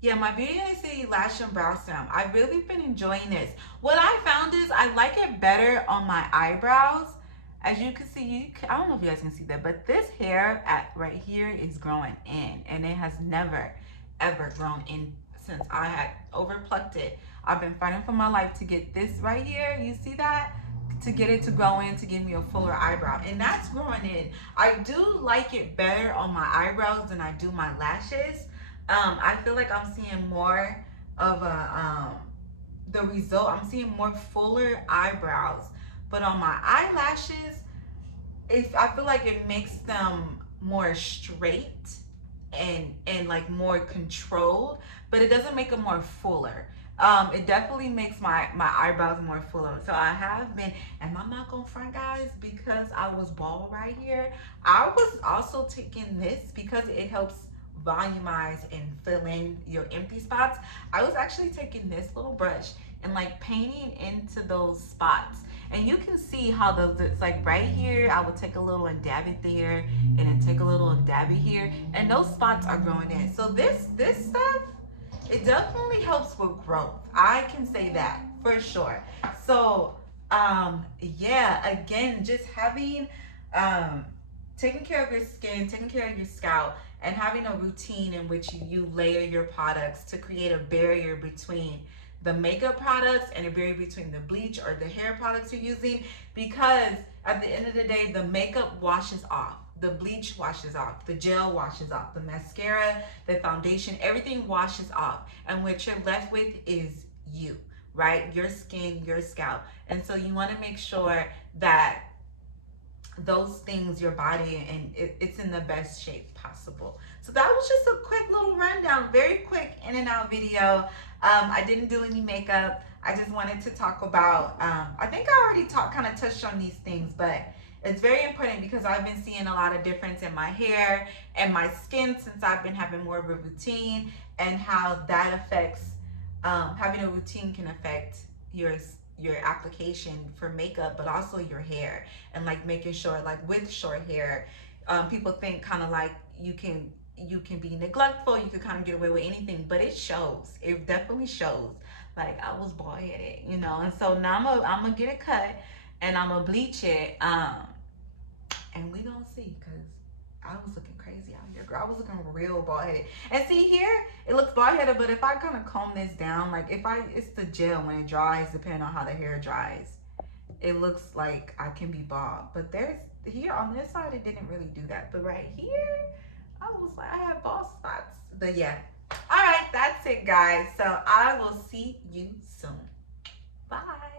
Yeah, my BNTC Lash and Brow Serum. I've really been enjoying this. What I found is I like it better on my eyebrows. As you can see, I don't know if you guys can see that, but this hair at right here is growing in, and it has never, ever grown in since I had overplucked it. I've been fighting for my life to get this right here. You see that? To get it to grow in, to give me a fuller eyebrow, and that's growing in. I do like it better on my eyebrows than I do my lashes. I feel like I'm seeing more of the result. I'm seeing more fuller eyebrows, but on my eyelashes, I feel like it makes them more straight and like more controlled, but it doesn't make them more fuller. It definitely makes my eyebrows more fuller. So I have been, and I'm not gonna front, guys, because I was bald right here. I was also taking this because it helps volumize and fill in your empty spots. I was actually taking this little brush and like painting into those spots. And you can see how it's like right here, I would take a little and dab it there, and then take a little and dab it here, and those spots are growing in. So this stuff, it definitely helps with growth. I can say that for sure. So yeah, again, just having taking care of your skin, taking care of your scalp, and having a routine in which you layer your products to create a barrier between the makeup products and a barrier between the bleach or the hair products you're using, because at the end of the day, the makeup washes off, the bleach washes off, the gel washes off, the mascara, the foundation, everything washes off, and what you're left with is you, right? Your skin, your scalp. And so you want to make sure that those things, your body, and it's in the best shape possible. So that was just a quick little rundown, very quick in and out video. I didn't do any makeup. I just wanted to talk about, I think I already kind of touched on these things, but it's very important because I've been seeing a lot of difference in my hair and my skin since I've been having more of a routine, and how that affects, having a routine can affect your application for makeup, but also your hair, and like making sure, like with short hair, people think kind of like you can be neglectful, you could kind of get away with anything, but it shows. It definitely shows. Like I was bald headed, you know, and so now I'm gonna get it cut, and I'm gonna bleach it, and we gonna see, because I was looking crazy out here, girl. I was looking real bald headed. And see here, it looks bald headed, but if I kind of comb this down, like it's the gel when it dries, depending on how the hair dries, it looks like I can be bald. But there's here on this side, it didn't really do that. But right here, I was like, I have bald spots. But yeah. All right, that's it, guys. So I will see you soon. Bye.